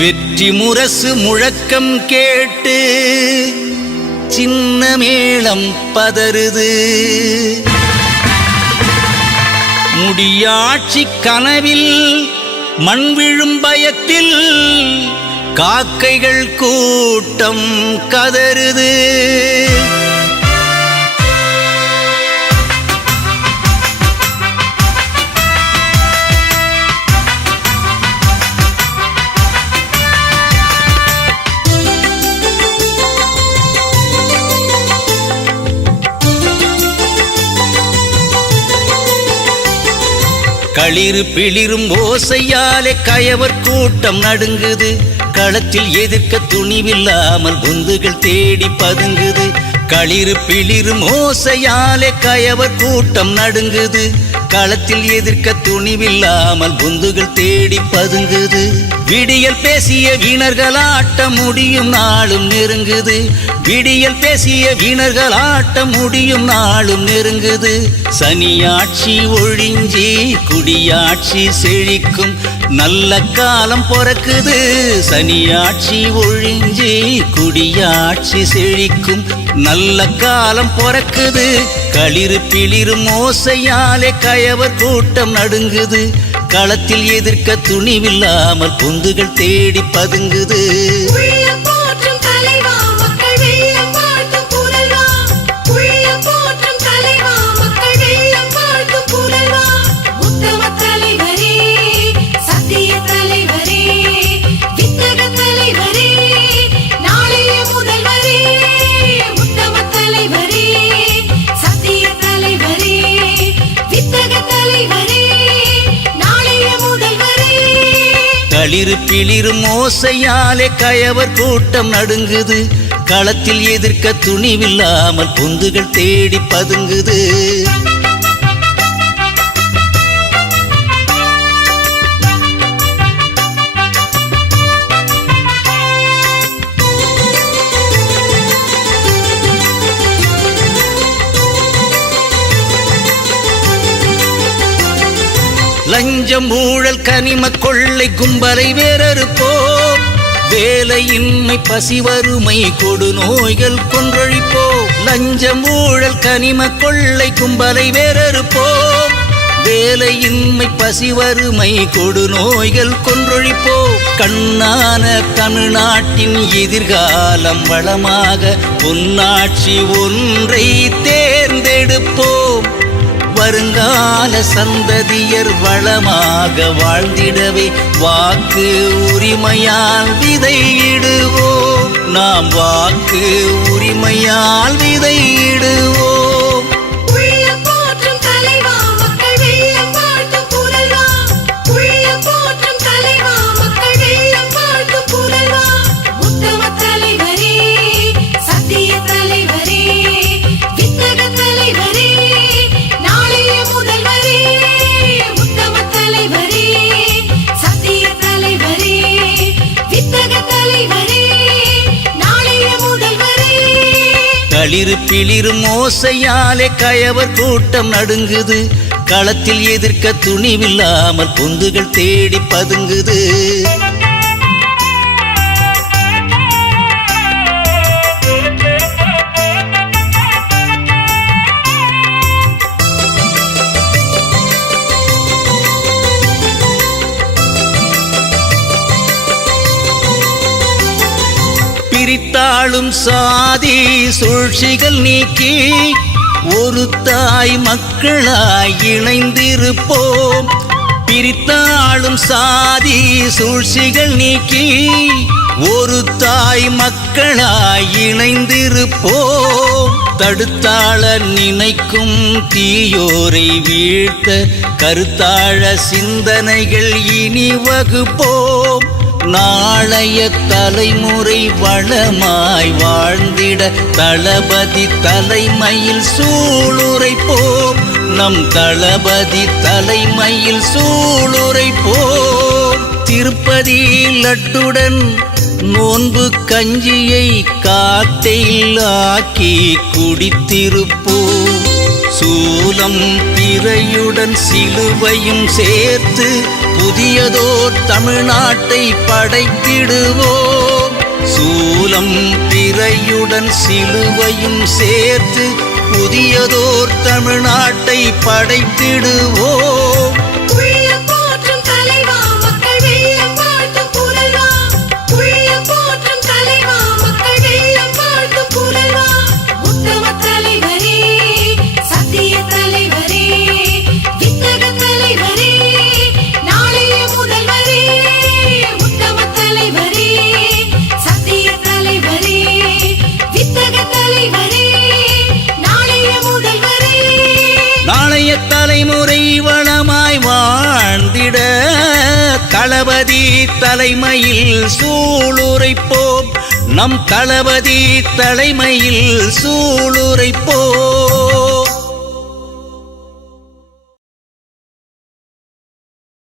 வெற்றி முரசு முழக்கம் கேட்டு சின்ன மேளம் பதறுது. முடியாட்சி கனவில் மண் விழும் பயத்தில் காக்கைகள் கூட்டம் கதறுது. களிறு பிளிரும் ஓசையாலே கயவர் கூட்டம் நடுங்குது. களத்தில் எதிர்க்க துணிவில்லாமல் குந்துகள் தேடி பதுங்குது. களிறு பிளிரும் ஓசையாலே கயவர் கூட்டம் நடுங்குது. களத்தில் எதிர்க்க துணிவில்லாமல் குந்துகள் தேடி பதுங்குது. விடியல் பேசிய வீணர்களாட்ட முடியும் நாளும் நெருங்குது. விடியல் பேசிய வீணர்களாட்ட முடியும் நாளும் நெருங்குது. சனியாட்சி ஒழிஞ்சி குடியாட்சி செழிக்கும் நல்ல காலம் பொறக்குது. சனியாட்சி ஒழிஞ்சி குடியாட்சி செழிக்கும் நல்ல காலம் பொறக்குது. களிறு பிளிரும் ஓசையாலே கயவர் கூட்டம் நடுங்குது. களத்தில் எதிர்க்க துணிவில்லாமல் பொந்துகள் தேடி பதுங்குது. களிறு பிளிரும் ஓசையாலே கயவர் கூட்டம் நடுங்குது. களத்தில் எதிர்க்க துணிவில்லாமல் பொந்துகள் தேடி பதுங்குது. லஞ்சம் ஊழல் கனிம கொள்ளை கும்பலை வேறறுப்போம். வேலையின்மை பசி வறுமை கொடு நோய்கள் கொன்றொழிப்போம். லஞ்சம் ஊழல் கனிம கொள்ளை கும்பலை வேறறுப்போம். வேலையின்மை பசி வறுமை கொடு நோய்கள் கொன்றொழிப்போம். கண்ணான தமிழ்நாட்டின் எதிர்காலம் வளமாக பொன்னாட்சி ஒன்றை தேர்ந்தெடுப்போம். வருங்கால சந்ததியர் வளமாக வாழ்ந்திடவே வாக்கு உரிமையால் விதையிடுவோம். நாம் வாக்கு உரிமையால் விதையிடுவோம். களிறு பிளிரும் ஓசையாலே கயவர் கூட்டம் நடுங்குது. களத்தில் எதிர்க்க துணிவில்லாமல் பொந்துகள் தேடி பதுங்குது. பிரித்தாளும் சாதி சூழ்ச்சிகள் நீக்கி ஒரு தாய் மக்களாய் இணைந்திருப்போம். பிரித்தாளும் சாதி சூழ்ச்சிகள் நீக்கி ஒரு தாய் மக்களாய் இணைந்திருப்போம். தடுத்தாள நினைக்கும் தீயோரை வீழ்த்த கருத்தாழ சிந்தனைகள் இனி வகுப்போம். நாளைய தலைமுறை வளமாய் வாழ்ந்திட தளபதி தலைமையில் சூளுரைப்போம். நம் தளபதி தலைமையில் சூளுரைப்போம். திருப்பதி லட்டுடன் நோன்பு கஞ்சியை காட்டையில் ஆக்கி குடித்திருப்போம். சூலம் பிறையுடன் சிலுவையும் சேர்த்து புதியதோர் தமிழ்நாட்டை படைத்திடுவோம். சூலம் பிறையுடன் சிலுவையும் சேர்த்து புதியதோர் தமிழ்நாட்டை படைத்திடுவோம். நாளைய தலைமுறை வளமாய் வாழ்ந்திட தளபதி தலைமையில் சூளுரைப்போம். நம் தளபதி தலைமையில் சூளுரைப்போம்.